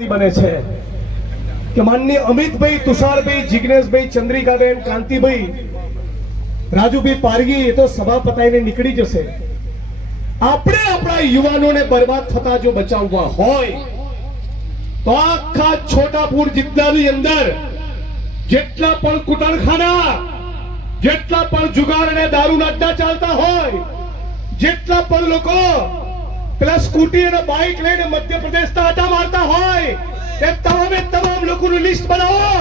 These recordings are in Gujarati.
બને છે. કે માનની અમિતભાઈ તુષારભાઈ, જિગ્નેશભાઈ, ચંદ્રિકાબેન, કાંતિભાઈ, રાજુભાઈ પારગી એ તો સભા નીકળી જશે. આપણે આપણા યુવાનોને બરબાદ થતા જો બચાવવા હોય, તો આખા છોટાપુર જિલ્લાની અંદર જેટલા પણ કુટરખાના જેટલા પણ જુગાર અને દારૂના અડ્ડા ચાલતા હોય, જેટલા પણ લોકો પેલા સ્કૂટી અને બાઇક લઈને મધ્યપ્રદેશના આટા મારતા હોય એ તમામે તમામ લોકોનું લિસ્ટ બનાવો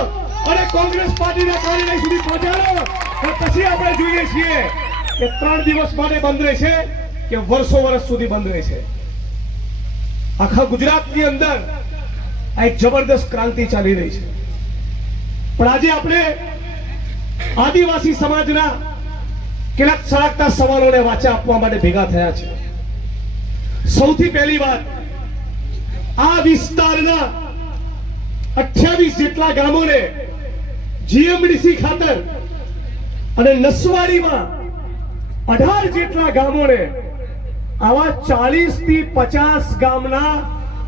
અને કોંગ્રેસ પાર્ટીના કાર્યાલય સુધી પહોંચાડો. પછી આપણે જોઈએ છીએ કે ત્રણ દિવસ માટે બંધ રહેશે કે વર્ષો વર્ષ સુધી બંધ રહેશે? આખા ગુજરાતની અંદર આ એક જબરદસ્ત ક્રાંતિ ચાલી રહી છે. પણ આજે આપણે આદિવાસી સમાજના કેટલાક સળગતા સવાલોને વાચા આપવા માટે ભેગા થયા છે સૌથી પહેલી વાત, આ વિસ્તારના 28 જેટલા ગામોને જીએમડીસી ખાતર અને નસવાડીમાં 18 જેટલા ગામોને આવા 40 થી 50 ગામના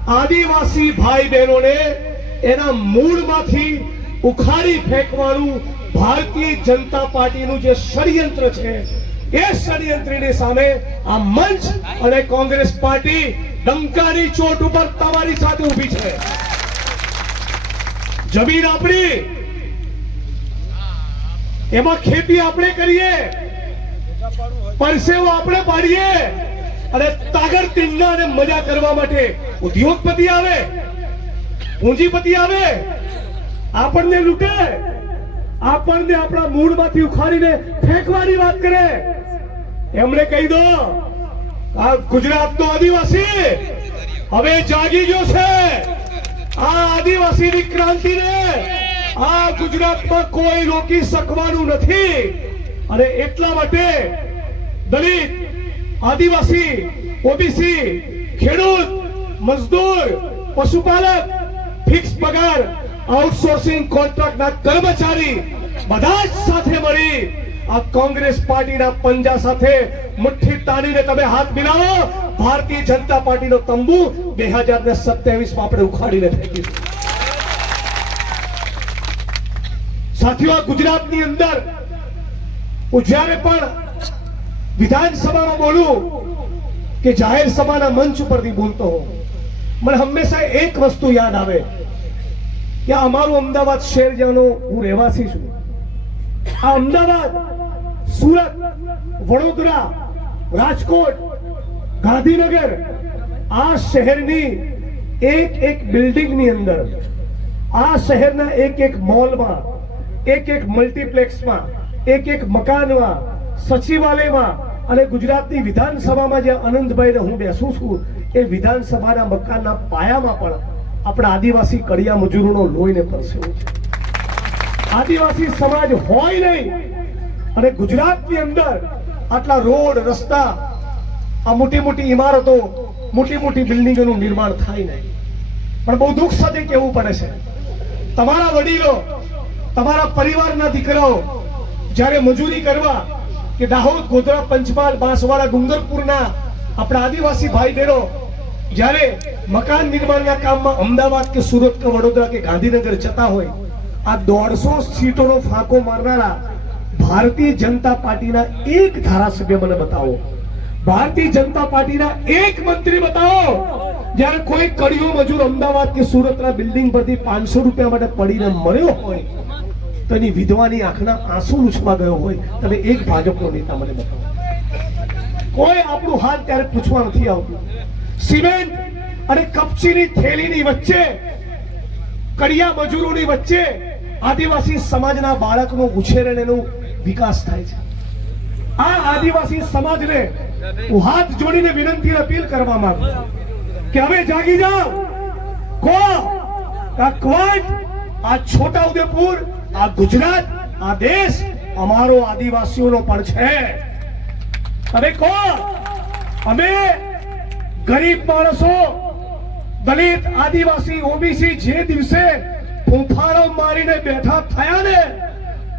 આદિવાસી ભાઈ બહેનોને એના મૂળમાંથી ઉખાડી ફેંકવાનું ભારતીય જનતા પાર્ટીનું જે ષડયંત્ર છે એ ષડયંત્રીની સામે આ મંચ અને કોંગ્રેસ પાર્ટી ડંકાની ચોટ ઉપર તમારી સાથે ઊભી છે. જમીન આપણી. એમાં ખેતી આપણે કરીએ. પરસેવો આપણે પાડીએ. અને તાગર તિંગા અને મજા કરવા માટે ઉદ્યોગપતિ આવે, પૂંજીપતિ આવે, આપણને લૂંટે, આપણને આપણા મૂળમાંથી ઉખાડીને ફેંકવાની વાત કરે. એમણે કહી દો આ ગુજરાતનો આદિવાસી હવે જાગી ગયો છે. આ આદિવાસીની ક્રાંતિને આ ગુજરાતમાં કોઈ રોકી શકવાનું નથી. અને એટલા માટે દલિત, આદિવાસી, ઓબીસી, ખેડૂત, મજદૂર, પશુપાલક, ફિક્સ પગાર, આઉટસોર્સિંગ કોન્ટ્રાક્ટના કર્મચારી બધા જ સાથે મળી આ કોંગ્રેસ પાર્ટીના પંજા સાથે મુઠ્ઠી તાણીને તમે હાથ મિલાવો. ભારતીય જનતા પાર્ટીનો તંબુ બે હજાર ને સત્યાવીસમાં આપણે ઉખાડીને ફેંકીશું સાથીઓ ગુજરાતની અંદર હું જ્યારે પણ વિધાનસભામાં બોલું કે જાહેર સભાના મંચ ઉપરથી બોલતો હોઉં, મને હંમેશા એક વસ્તુ યાદ આવે કે અમારું અમદાવાદ શહેર જ્યાંનો હું રહેવાસી છું, આ અમદાવાદ સુરત, વડોદરા, રાજકોટ, ગાંધીનગર આ શહેરની એક એક બિલ્ડિંગની અંદર, આ શહેરના એક એક મોલમાં, એક એક મલ્ટીપ્લેક્સમાં, એક એક મકાનમાં, સચિવાલયમાં અને ગુજરાતની વિધાનસભામાં જે આનંદભાઈને હું બેસું છું, એ વિધાનસભાના મકાનના પાયામાં પણ આપણા આદિવાસી કડિયા મજૂરોનો લોહીને પરસેવો છે. આદિવાસી સમાજ હોય નહીં અને ગુજરાતની અંદર આટલા રોડ, રસ્તા, આ મોટી મોટી ઇમારતો, મોટી મોટી બિલ્ડિંગોનું નિર્માણ થાય નહીં. પણ બહુ દુઃખ સાથે કહેવું પડે છે. તમારા વડીલો, તમારા પરિવારના દીકરાઓ, જ્યારે મજૂરી કરવા કે દાહોદ, ગોધરા, પંચમહાલ, બાંસવાડા, ડુંગરપુરના આપણા આદિવાસી ભાઈ બહેનો જ્યારે મકાન નિર્માણના કામમાં અમદાવાદ કે સુરત કે વડોદરા કે ગાંધીનગર જતા હોય, આ દોઢસો સીટોનો ફાંકો મારનારા ભારતીય જનતા પાર્ટીના એક ધારાસભ્ય મને બતાવો. ભારતીય જનતા પાર્ટીના એક મંત્રી બતાવો. જ્યારે કોઈ કડિયો મજૂર અમદાવાદ કે સુરતના બિલ્ડિંગ પરથી પાંચસો રૂપિયા માટે પડીને મળ્યો હોય, તો એની વિધવાની આંખના આંસુ લૂછવા ગયો હોય, તમે એક ભાજપનો નેતા મને બતાવો. કોઈ આપણું હાલ ત્યારે પૂછવા નથી આવતું. સિમેન્ટ અને કપચીની થેલીની વચ્ચે, કડિયા મજૂરોની વચ્ચે આદિવાસી સમાજના બાળકનો ઉછેર એનો વિકાસ થાય છે. આ આદિવાસી સમાજને હું હાથ જોડીને વિનંતી અપીલ કરવા માંગુ કે હવે જાગી જાઓ. કો આ ક્વાંટ આ છોટા ઉદેપુર આ ગુજરાત, આ દેશ અમારો આદિવાસીઓનો પણ છે. તમે કહો, અમે ગરીબ માણસો, દલિત, આદિવાસી, ઓબીસી જે દિવસે ફૂંફાળો મારીને બેઠા થયા ને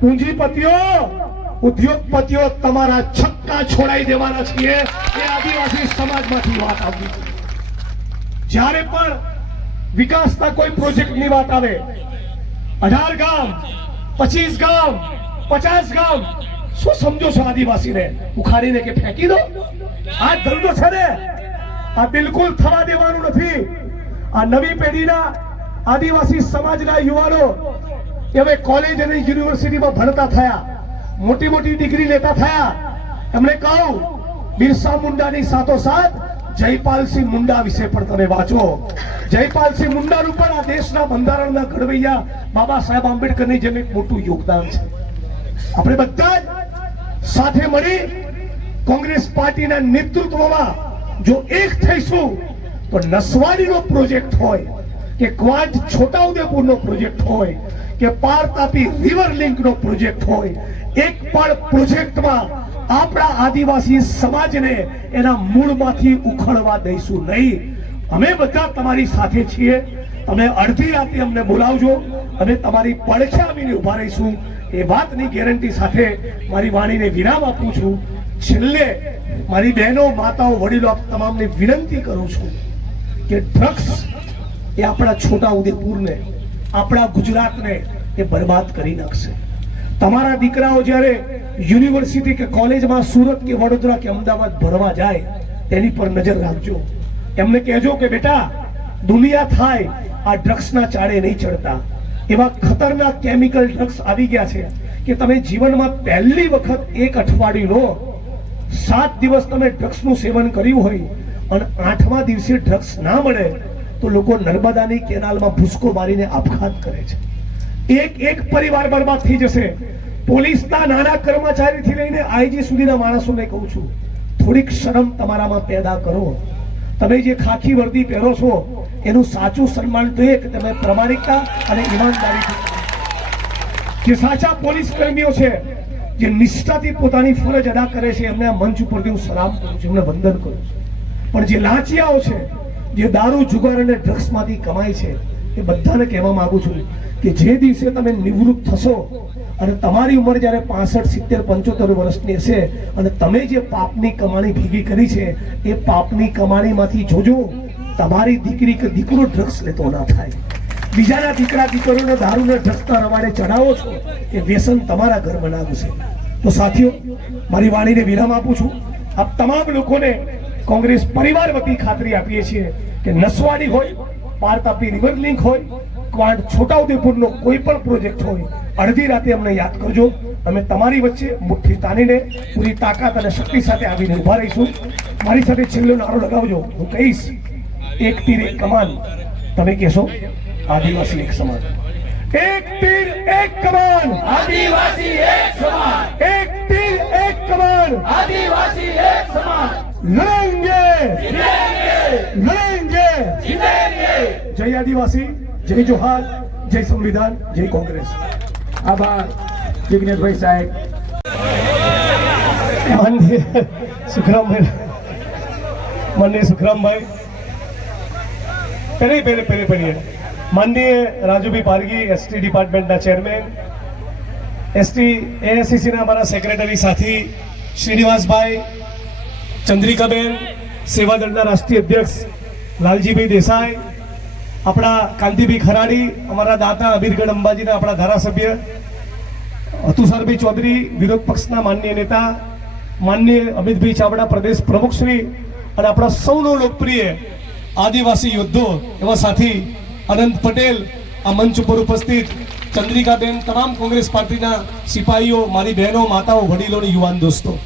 પૂંજીપતિઓ, ઉદ્યોગપતિઓ તમારા છક્કા છોડાઈ દેવાના છીએ. એ આદિવાસી સમાજમાંથી વાત આવતી જ્યારે પણ વિકાસના કોઈ પ્રોજેક્ટની વાત આવે, અઢાર ગામ, પચીસ ગામ, પચાસ ગામ, શું સમજો છો આદિવાસીને? ઉખાડીને કે ફેંકી દો? આ ધંધો છે ને, આ બિલકુલ થવા દેવાનું નથી. આ નવી પેઢીના આદિવાસી સમાજના યુવાનો એ હવે કોલેજ અને યુનિવર્સિટીમાં ભણતા થયા. મોટી મોટી ડિગ્રી લેતા થયા. એમણે કહું બિરસા મુંડાની સાથોસાથ જયપાલસિંહ મુંડા વિશે પણ તમે વાંચો. જયપાલસિંહ મુંડાનું પણ આ દેશના બંધારણના ઘડવૈયા બાબા સાહેબ આંબેડકરની જેમ એક મોટું યોગદાન છે. આપણે બધા જ સાથે મળી કોંગ્રેસ પાર્ટીના નેતૃત્વમાં જો એક થઈશું, તો નસવાડીનો પ્રોજેક્ટ હોય. કે ક્વાંટ છોટાઉદેપુરનો પ્રોજેક્ટ હોય, કે પાર તાપી રિવર લિંકનો પ્રોજેક્ટ હોય, એક પણ પ્રોજેક્ટમાં આપણા આદિવાસી સમાજને એના મૂળમાંથી ઉખડવા દઈશું નહીં. અમે બધા તમારી સાથે છીએ. તમે અડધી રાતે અમને બોલાવજો. અને તમારી પડખે આવીને ઊભા રહીશું. એ વાતની ગેરંટી સાથે મારી વાણીને વિરામ આપું છું. છેલ્લે મારી બહેનો, માતાઓ, વડીલો, આપ તમામને વિનંતી કરું છું કે ડ્રગ્સ એ આપણા છોટા ઉદેપુરને, આપણા ગુજરાતને એ બરબાદ કરી નાખશે. તમારા દીકરાઓ જ્યારે યુનિવર્સિટી કે કોલેજમાં સુરત કે વડોદરા કે અમદાવાદ ભણવા જાય, તેની પર નજર રાખજો. એમને કહેજો કે, બેટા, દુનિયા થાય, આ ડ્રગ્સના ચાળે નહીં ચડતા. એવા ખતરનાક કેમિકલ ડ્રગ્સ આવી ગયા છે કે તમે જીવનમાં પહેલી વખત એક અઠવાડિયું લો, સાત દિવસ તમે ડ્રગ્સનું સેવન કર્યું હોય, અને આઠમા દિવસે ડ્રગ્સ ના મળે તો લોકો નર્મદાની કેનાલમાં ભૂસકો મારીને આપઘાત કરે છે. એક એક પરિવાર બરબાદ થઈ જશે. પોલીસના નાના કર્મચારીથી લઈને આઈજી સુધીના માણસોને કહું છું, થોડીક શરમ તમારામાં પેદા કરો. તમે જે ખાખી વર્દી પહેરો છો, એનું સાચું સન્માન તો એ કે તમે પ્રમાણિકતા અને ઈમાનદારી જે સાચા પોલીસ કર્મીઓ છે, જે નિષ્ઠાથી પોતાની ફરજ અદા કરે છે, એમને મંચ ઉપરથી હું સલામ કરું છું, એમને વંદન કરું છું. પણ જે લાંચિયાઓ છે જે દારૂ, જુગાર અને ડ્રગ્સમાંથી કમાય છે, એ બધાને કહેવા માગું છું કે જે દિવસે તમે નિવૃત્ત થશો અને તમારી ઉંમર જ્યારે પાસઠ, સિત્તેર, પંચોતેર વર્ષની હશે અને તમે જે પાપની કમાણી ભેગી કરી છે, એ પાપની કમાણીમાંથી જોજો, તમારી દીકરી કે દીકરો ડ્રગ્સ લેતો ના થાય. બીજાના દીકરા દીકરીઓને દારૂને ડ્રગ્સના રવાડે ચડાવો છો, એ વ્યસન તમારા ઘર બનાવશે. તો સાથીઓ, મારી વાણીને વિરામ આપું છું. આપ તમામ લોકોને કોંગ્રેસ પરિવાર વતી ખાતરી આપીએ છીએ કે નસવાડી હોય પાર તાપી રિવર લિંક હોય ક્વાંટ છોટાઉદેપુરનો કોઈ પણ પ્રોજેક્ટ હોય અડધી રાતે અમને યાદ કરજો. અમે તમારી વચ્ચે મુઠ્ઠી તાનીને પૂરી તાકાત અને શક્તિ સાથે આવીને ઊભા રહીશું. મારી સાથે છેલ્લો નારો લગાવજો. હું કહીશ એક તીર એક કમાન. તમે કહેશો આદિવાસી એક સમાન એક તીર એક કમાન. આદિવાસી એક સમાન એક તીર એક કમાન. આદિવાસી એક સમાન લડેંગે જીતેંગે લડેંગે જીતેંગે જય આદિવાસી જય જોહાર જય સંવિધાન જય કોંગ્રેસ આભાર જિગ્નેશભાઈ સાહેબ માનનીય સુખરામભાઈ માનનીય સુખરામભાઈ પહેલે પહેલે પહેલે પહેલે માનનીય રાજુભાઈ પારગી એસટી ડિપાર્ટમેન્ટના ચેરમેન એસટી એએસસીસીના અમારા સેક્રેટરી સાથી શ્રીનિવાસભાઈ ચંદ્રિકાબેન સેવાદળના રાષ્ટ્રીય અધ્યક્ષ લાલજીભાઈ દેસાઈ, આપણા કાંતિભાઈ ખરાડી, અમારા દાતા અબીરગઢ અંબાજીના આપણા ધારાસભ્ય, અતુષારભાઈ ચૌધરી, વિરોધ પક્ષના માનનીય નેતા, માનનીય અમિતભાઈ ચાવડા, પ્રદેશ પ્રમુખ શ્રી અને આપણા સૌનો લોકપ્રિય આદિવાસી યોદ્ધો, એવા સાથી અનંત પટેલ, આ મંચ ઉપર ઉપસ્થિત ચંદ્રિકાબેન, તમામ કોંગ્રેસ પાર્ટીના સિપાહીઓ, મારી બહેનો, માતાઓ, વડીલો અને યુવાન દોસ્તો.